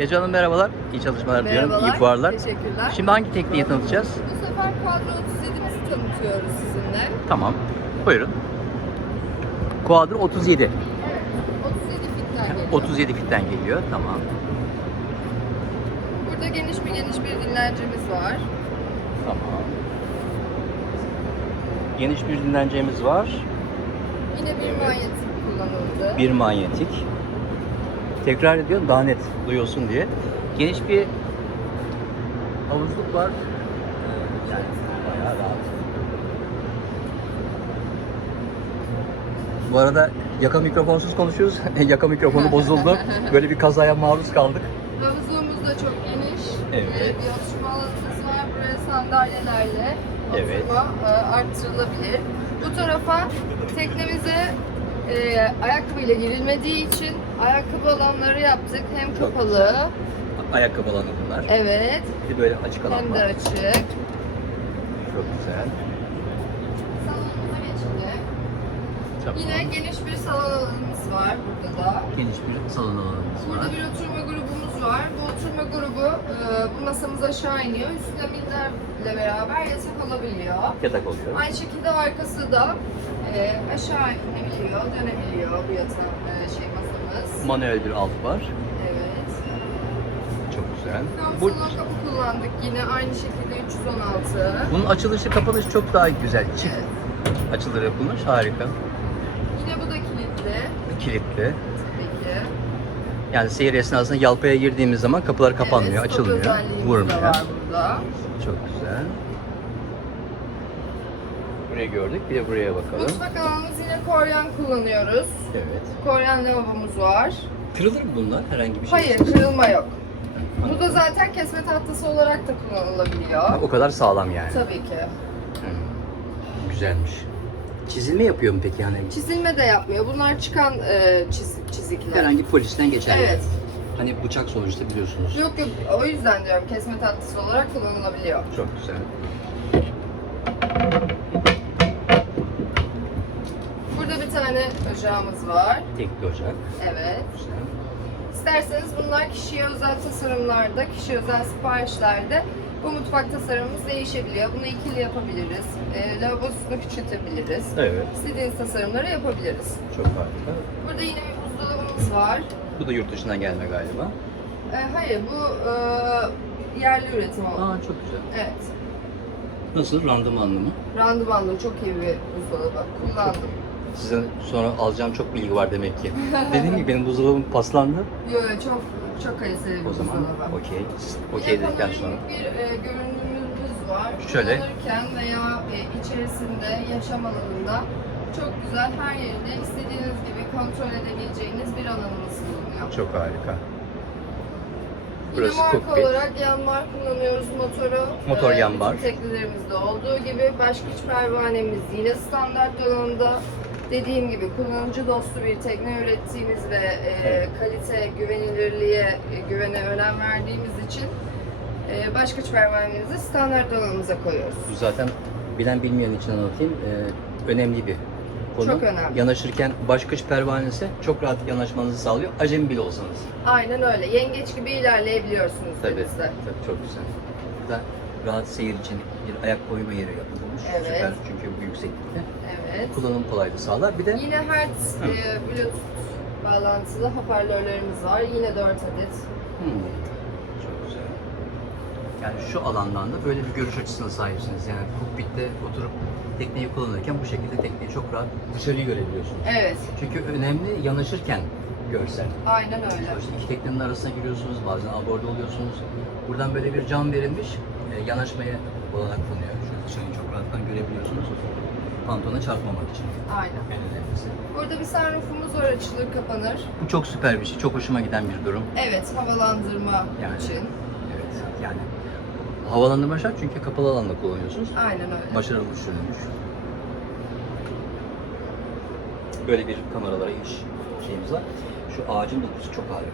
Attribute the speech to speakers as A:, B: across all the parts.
A: Ece Hanım merhabalar. İyi çalışmalar diliyorum. İyi
B: Merhabalar,
A: fuarlar.
B: Teşekkürler.
A: Şimdi hangi tekneyi tanıtacağız?
B: Bu sefer Quadro 37'mizi tanıtıyoruz sizinle.
A: Tamam. Buyurun. Quadro 37.
B: Evet, 37 fitten geliyor.
A: 37 fitten geliyor. Tamam.
B: Burada geniş bir geniş bir dinlencemiz var.
A: Tamam. Geniş bir dinlencemiz var.
B: Yine bir
A: Evet.
B: manyetik kullanıldı.
A: Bir manyetik. Tekrar ediyorum daha net duyulsun diye. Geniş bir havuzluk var. Ee, Yani bayağı rahat. Bu arada yaka mikrofonsuz konuşuyoruz. yaka mikrofonu bozuldu. Böyle bir kazaya maruz kaldık.
B: Havuzluğumuz da çok geniş.
A: Evet.
B: Ee, bir oturma alanımız var. Buraya sandalyelerle
A: Evet.
B: oturma e, arttırılabilir. Bu tarafa teknemize e, ayakkabıyla girilmediği için ayakkabı alanları yaptık. Hem
A: Çok
B: kapalı,
A: Ayakkabı alanı bunlar.
B: evet,
A: Bir de böyle açık alan
B: hem de
A: var.
B: açık.
A: Çok güzel.
B: Salonumuza geçelim.
A: Tamam.
B: Yine geniş bir salon alanımız var burada da.
A: Geniş bir salon alanımız
B: Burada
A: var.
B: bir oturma grubumuz var. Bu oturma grubu e, bu masamız aşağı iniyor. Üstüne minderle beraber yatak alabiliyor.
A: Yatak oluyor.
B: Aynı şekilde arkası da e, aşağı inebiliyor, dönebiliyor bu yatağın e, şey.
A: Manuel bir alt var.
B: Evet.
A: Çok güzel. Bu,
B: kapı kullandık yine aynı şekilde 316.
A: bunun açılışı kapanışı çok daha güzel. Çift
B: Evet.
A: açılır yapılmış. Harika.
B: Yine bu da kilitli
A: Kilitli.
B: tabii ki.
A: Yani seyir esnasında yalpaya girdiğimiz zaman kapılar kapanmıyor,
B: Evet, stop
A: açılmıyor,
B: özelliğimiz de
A: vurmuyor.
B: var burada.
A: Çok güzel. Burayı gördük. Bir de buraya bakalım.
B: Mutfak alanımız yine koryan kullanıyoruz.
A: Evet.
B: Koryan lavabomuz var.
A: Kırılır mı bunlar? Herhangi bir şey.
B: Hayır, kırılma yok. Bu da zaten kesme tahtası olarak da kullanılabiliyor.
A: Ha, O kadar sağlam yani.
B: Tabii ki.
A: Hı. Güzelmiş. Çizilme yapıyor mu peki yani?
B: Çizilme de yapmıyor. Bunlar çıkan e, çiz- çizikler.
A: Herhangi polisten geçer.
B: Evet.
A: Hani bıçak sonuçta biliyorsunuz.
B: Yok yok, o yüzden diyorum kesme tahtası olarak kullanılabiliyor.
A: Çok güzel.
B: Ocağımız var.
A: Tekli ocak.
B: Evet.
A: Güzel.
B: İsterseniz bunlar kişiye özel tasarımlarda, kişiye özel siparişlerde bu mutfak tasarımımız değişebiliyor. Bunu ikili yapabiliriz. E, lavabosunu küçültebiliriz.
A: Evet.
B: İstediğiniz tasarımları yapabiliriz.
A: Çok harika.
B: Burada yine bir buzdolabımız var.
A: Bu da yurt dışından gelme galiba.
B: E, hayır, bu e, yerli üretim oldu.
A: Aa çok güzel.
B: Evet.
A: Nasıl? Randımanlı mı?
B: Randımanlı çok iyi bir buzdolabı. Kullandım.
A: Size sonra alacağım çok bilgi var demek ki. Dediğim gibi benim buzdolabım paslandı.
B: Yo, yo, çok çok kaliteli bir
A: O zaman
B: buzdolabı.
A: okey. Okey
B: de
A: dedikten sonra.
B: panoramik bir e, görünümümüz var.
A: Şöyle.
B: Kullanırken veya e, içerisinde yaşam alanında çok güzel her yerine istediğiniz gibi kontrol edebileceğiniz bir alanımız bulunuyor.
A: Çok harika.
B: Yine
A: Burası
B: marka
A: cockpit.
B: olarak yanmar kullanıyoruz motoru.
A: Motor
B: Ee,
A: yanmar.
B: Bütün teknelerimizde olduğu gibi başka hiç pervanemiz yine standart donanımda. Dediğim gibi kullanıcı dostu bir tekne ürettiğimiz ve e, kalite, güvenilirliğe, e, güvene önem verdiğimiz için e, başka hiç pervanemizi standart donanımıza koyuyoruz.
A: Bu zaten bilen bilmeyen için anlatayım. Ee, önemli bir konu.
B: Çok önemli.
A: Yanaşırken başkış pervanesi çok rahat yanaşmanızı sağlıyor. Acemi bile olsanız.
B: Aynen öyle. Yengeç gibi ilerleyebiliyorsunuz
A: Tabii.
B: denizde.
A: Tabii çok güzel. Burada rahat seyir için bir ayak koyma yeri yapılmış.
B: Evet.
A: Süper çünkü bu yükseklikte.
B: Evet.
A: Kullanım kolaylığı sağlar. Bir de
B: Yine Hertz e, Bluetooth bağlantılı hoparlörlerimiz var. Yine 4 adet.
A: Hmm, çok güzel. Yani şu alandan da böyle bir görüş açısına sahipsiniz. Yani kokpitte oturup tekneyi kullanırken bu şekilde tekneyi çok rahat dışarıyı görebiliyorsunuz.
B: Evet.
A: Çünkü önemli yanaşırken görsel.
B: Aynen öyle.
A: İşte iki teknenin arasına giriyorsunuz, bazen aborda oluyorsunuz. Buradan böyle bir cam verilmiş, e, yanaşmaya olanak tanıyor. Şu dışarıyı çok rahattan görebiliyorsunuz. Pantona çarpmamak için.
B: Aynen.
A: En önemlisi.
B: Burada bir sunroofumuz var açılır kapanır.
A: Bu çok süper bir şey, çok hoşuma giden bir durum.
B: Evet havalandırma
A: Yani.
B: için.
A: Evet, yani havalandırma şart çünkü kapalı alanda kullanıyorsunuz.
B: Aynen öyle.
A: Başarılı düşünülmüş böyle bir kameralara iş şeyimiz var. Şu ağacın dokusu çok harika.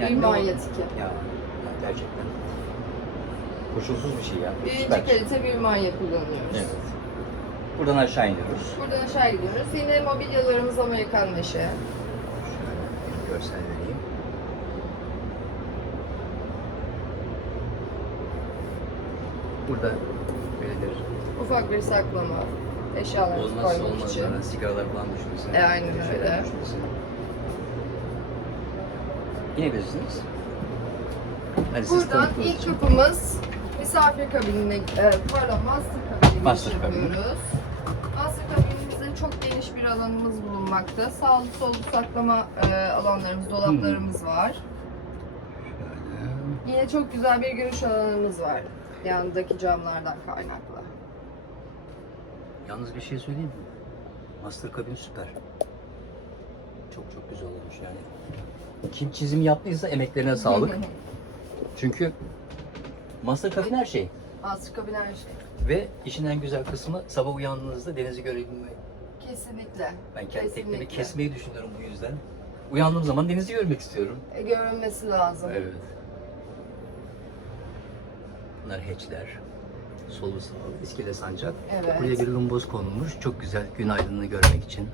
B: Yani
A: ne o- ya. Ya, gerçekten. Koşulsuz bir şey ya.
B: Birinci
A: Süper.
B: kalite bir manya kullanıyoruz.
A: Evet. Buradan aşağı iniyoruz.
B: Buradan aşağı gidiyoruz. Yine mobilyalarımız Amerikan dışı.
A: Şöyle bir görsel vereyim. Burada böyle bir
B: Ufak bir saklama. Eşyalarınızı
A: Olmazsa
B: koymak
A: olmaz.
B: için.
A: Yani sigaralar falan düşünsün.
B: E, aynen
A: şeyler
B: öyle.
A: düşünsün. İnebilirsiniz. Hadi siz
B: Buradan
A: tanıtın.
B: ilk kapımız misafir kabinine, e, pardon master kabinine
A: Master
B: giriş
A: kabin.
B: yapıyoruz. Master kabinimizde çok geniş bir alanımız bulunmakta. Sağlı sollu saklama e, alanlarımız, dolaplarımız
A: Hmm.
B: var.
A: Şöyle.
B: Yine çok güzel bir görüş alanımız var. Yanındaki camlardan kaynaklı.
A: Yalnız bir şey söyleyeyim mi? Master kabin süper. Çok çok güzel olmuş yani. Kim çizim yaptıysa emeklerine sağlık. Çünkü master kabin her şey.
B: Master kabin her şey.
A: Ve işin en güzel kısmı sabah uyandığınızda denizi görebilmek.
B: Kesinlikle.
A: Ben kendi teknemi kesmeyi düşünüyorum bu yüzden. Uyandığım zaman denizi görmek istiyorum.
B: E, görünmesi lazım.
A: Evet. Bunlar hatchler. Solu iskele sancak.
B: Evet.
A: Buraya bir lumboz konulmuş. Çok güzel gün aydınlığını görmek için.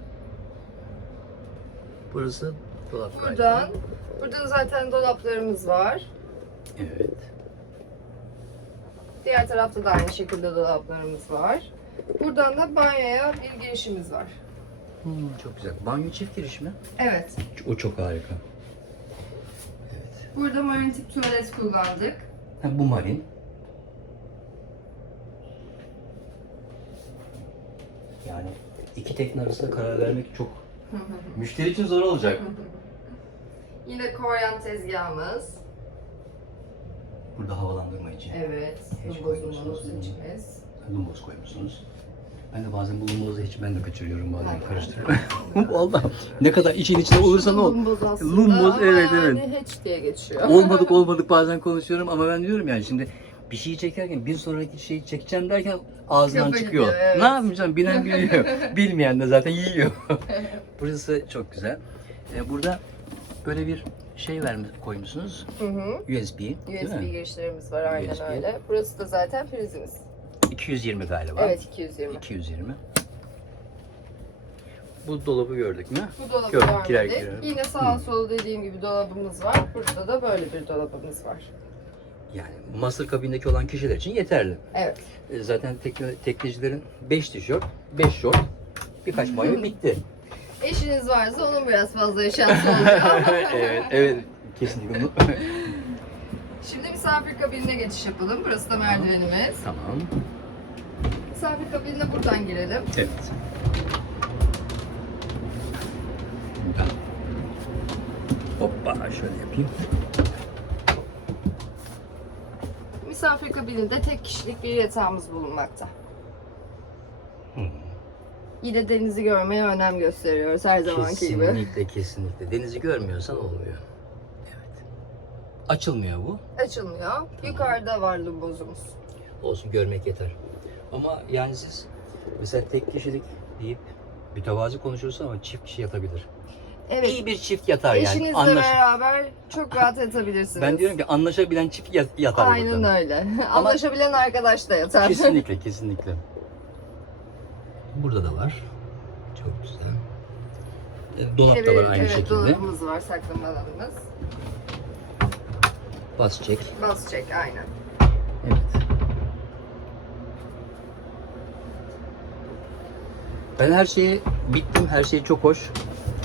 A: Burası dolap
B: Buradan,
A: kaydı.
B: burada zaten dolaplarımız var.
A: Evet.
B: Diğer tarafta da aynı şekilde dolaplarımız var. Buradan da banyoya bir girişimiz var.
A: Hmm, çok güzel. Banyo çift giriş mi?
B: Evet.
A: O çok harika. Evet.
B: Burada marinatik tuvalet kullandık.
A: Ha, bu marin. Yani iki tekne arasında karar vermek çok müşteri için zor olacak.
B: Yine koryan tezgahımız.
A: Burada havalandırma için.
B: Evet. Lumbozumuz içimiz.
A: Lumboz koymuşsunuz. Ben de bazen bu lumbozu hiç ben de kaçırıyorum bazen karıştırıyorum. Vallahi ne kadar için içinde olursa ne ol.
B: Lumboz aslında
A: Lumboz,
B: ama
A: evet,
B: yani
A: evet.
B: hatch diye geçiyor.
A: Olmadık olmadık bazen konuşuyorum ama ben diyorum yani şimdi bir şeyi çekerken bir sonraki şeyi çekeceğim derken ağzından
B: Kafa
A: çıkıyor.
B: gidiyor, evet.
A: Ne yapacağım? Bilen biliyor. Bilmeyen de zaten yiyor. Burası çok güzel. Ee, burada böyle bir şey vermiş koymuşsunuz.
B: Hı hı.
A: USB,
B: USB
A: mi?
B: girişlerimiz var aynen
A: USB.
B: öyle. Burası da zaten prizimiz.
A: 220 galiba.
B: Evet 220.
A: 220. Bu dolabı gördük mü?
B: Bu dolabı görmedik.
A: girer girer.
B: Yine sağa sola dediğim gibi dolabımız var. Burada da böyle bir dolabımız var.
A: Yani master kabindeki olan kişiler için yeterli.
B: Evet.
A: E, Zaten tekne, teknecilerin 5 tişört, 5 şort, birkaç mayo bitti.
B: Eşiniz varsa onun biraz fazla eşyası oluyor.
A: evet, evet. Kesinlikle. bunu-
B: Şimdi misafir kabinine geçiş yapalım. Burası da merdivenimiz.
A: tamam.
B: Misafir kabinine buradan girelim.
A: Evet. Hoppa şöyle yapayım.
B: Misafir kabininde tek kişilik bir yatağımız bulunmakta. Yine denizi görmeye önem gösteriyoruz her zamanki gibi.
A: Kesinlikle kesinlikle. Denizi görmüyorsan olmuyor. Evet. Açılmıyor bu.
B: Açılmıyor. Yukarıda var lumbozumuz.
A: Olsun görmek yeter. Ama yani siz mesela tek kişilik deyip bir mütevazi konuşursun ama çift kişi yatabilir.
B: Evet.
A: İyi bir çift yatar yani.
B: Eşinizle
A: Anlaş-
B: beraber çok rahat yatabilirsiniz.
A: ben diyorum ki anlaşabilen çift yat- yatar
B: Aynen
A: burada.
B: öyle. Anlaşabilen arkadaş da yatar.
A: Kesinlikle kesinlikle. Burada da var. Çok güzel. E, Dolap da
B: Evet,
A: var aynı
B: evet
A: şekilde.
B: dolabımız var, saklama alanımız.
A: Bas çek.
B: Bas çek aynen.
A: Evet. Ben her şeyi bittim. Her şey çok hoş.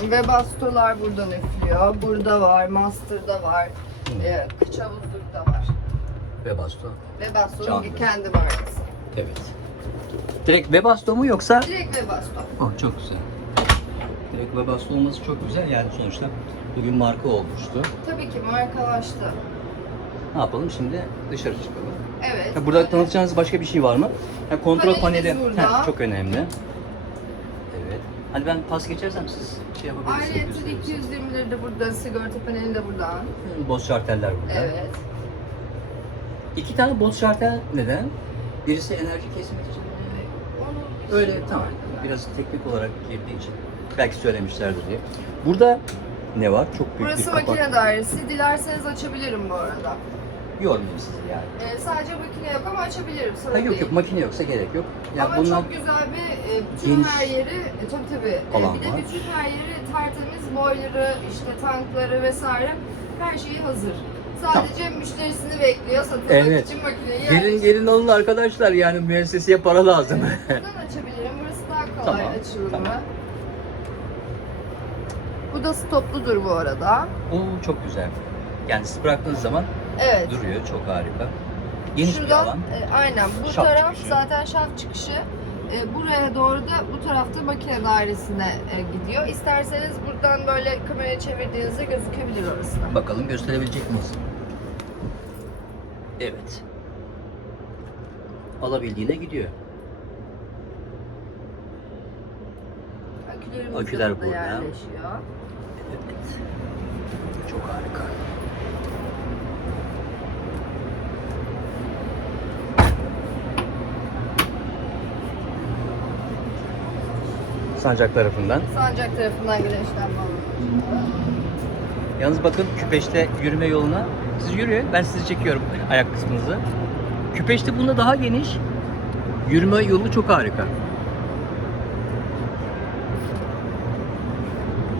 B: Ve bastolar buradan üflüyor. Burada var, master'da var. Ee, kıç havuzlukta var.
A: Ve basto.
B: Ve bastonun
A: Canlı.
B: kendi markası.
A: Evet. Direkt Webasto mu yoksa?
B: Direkt ve baston.
A: Oh çok güzel. Direkt Webasto olması çok güzel yani sonuçta bugün marka olmuştu.
B: Tabii ki markalaştı.
A: Ne yapalım şimdi dışarı çıkalım.
B: Evet.
A: Ha, burada tanıtacağınız başka bir şey var mı? Ha, kontrol
B: Panelimiz
A: paneli
B: burada.
A: Ha, çok önemli. Hani ben pas geçersem siz şey yapabilirsiniz.
B: Ayrıca
A: gösterirsiniz.
B: 220'leri de burada, sigorta paneli de burada.
A: Hı, Boz şarteller burada.
B: Evet.
A: İki tane boz şartel neden? Birisi enerji kesmek için.
B: Onu
A: Öyle tamam. Biraz teknik olarak girdiği için. Belki söylemişlerdir diye. Burada ne var? Çok büyük
B: Burası
A: bir kapak.
B: makine dairesi. Dilerseniz açabilirim bu arada.
A: Yormayayım sizi yani.
B: Ee, sadece makine yok ama açabilirim. Sorun
A: Ha, yok
B: değil.
A: yok makine yoksa gerek yok. Ya
B: Ama
A: bunlar
B: çok güzel bir e, bütün
A: geniş
B: her yeri, e, tabii tabii. E,
A: alan
B: bir de
A: var.
B: bütün her yeri tertemiz, boiler'ı, işte tankları vesaire her şeyi hazır. sadece müşterisini bekliyor satılmak
A: Evet.
B: için makineyi
A: Gelin
B: yerleştiriyor.
A: gelin alın arkadaşlar yani müesseseye para lazım.
B: Buradan açabilirim. Burası daha kolay
A: Tamam,
B: açılımı.
A: tamam.
B: Bu da stopludur bu arada.
A: Oo çok güzel. Yani siz bıraktığınız zaman
B: Evet.
A: duruyor çok harika. Geniş bir
B: Şuradan,
A: alan.
B: e, aynen. Bu
A: Şaft
B: taraf
A: çıkışı.
B: zaten şaft çıkışı. E, buraya doğru da bu tarafta makine dairesine e, gidiyor. İsterseniz buradan böyle kamerayı çevirdiğinizde gözükebilir orası da.
A: Bakalım gösterebilecek miyiz? Evet. Alabildiğine gidiyor.
B: Akülerimiz
A: Aküler
B: burada. yerleşiyor.
A: Evet. Çok harika. Sancak tarafından.
B: Sancak tarafından işlem var.
A: Yalnız bakın küpeşte yürüme yoluna. Siz yürüyün ben sizi çekiyorum ayak kısmınızı. Küpeşte bunda daha geniş. Yürüme yolu çok harika.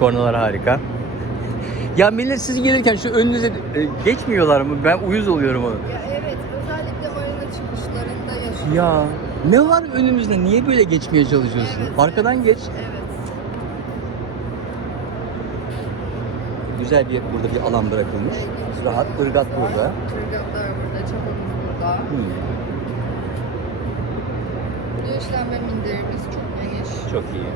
A: Kornalar harika. Ya millet siz gelirken şu önünüze e, geçmiyorlar mı? Ben uyuz oluyorum onu.
B: Ya evet, özellikle marina çıkışlarında yaşıyor.
A: Ya ne var önümüzde? Niye böyle geçmeye çalışıyorsun?
B: Evet,
A: Arkadan geç.
B: Evet.
A: Güzel bir burada bir alan bırakılmış.
B: Evet,
A: Rahat.
B: yolumuz
A: burada.
B: Irgatlar burada, çapamız burada.
A: Hmm,
B: Güneşlenme minderimiz çok geniş.
A: çok iyi.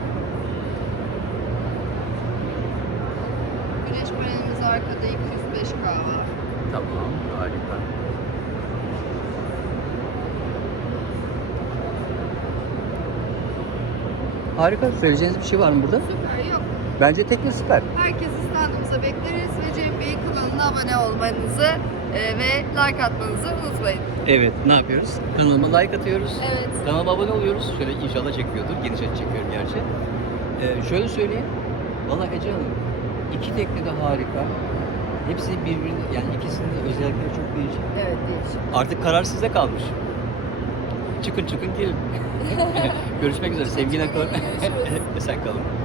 B: Güneş panelimiz arkada 205 k var.
A: Tamam, harika. Harika. Söyleyeceğiniz bir şey var mı burada?
B: Süper yok.
A: Bence tekne süper.
B: Herkesi standımıza bekleriz ve Cem Bey kanalına abone olmanızı e, ve like atmanızı unutmayın.
A: Evet, ne yapıyoruz? Kanalıma like atıyoruz.
B: Evet.
A: Kanalıma abone oluyoruz. Şöyle inşallah çekiyordur. Geniş açı çekiyorum gerçi. Ee, şöyle söyleyeyim. Vallahi Ece Hanım, iki tekne de harika. Hepsi birbirine, yani ikisinin de özellikleri çok değişik.
B: Evet değişik.
A: Artık karar size kalmış. Çıkın çıkın gelin. Görüşmek üzere. Sevgiyle kal.
B: Görüşürüz.
A: Sen kalın.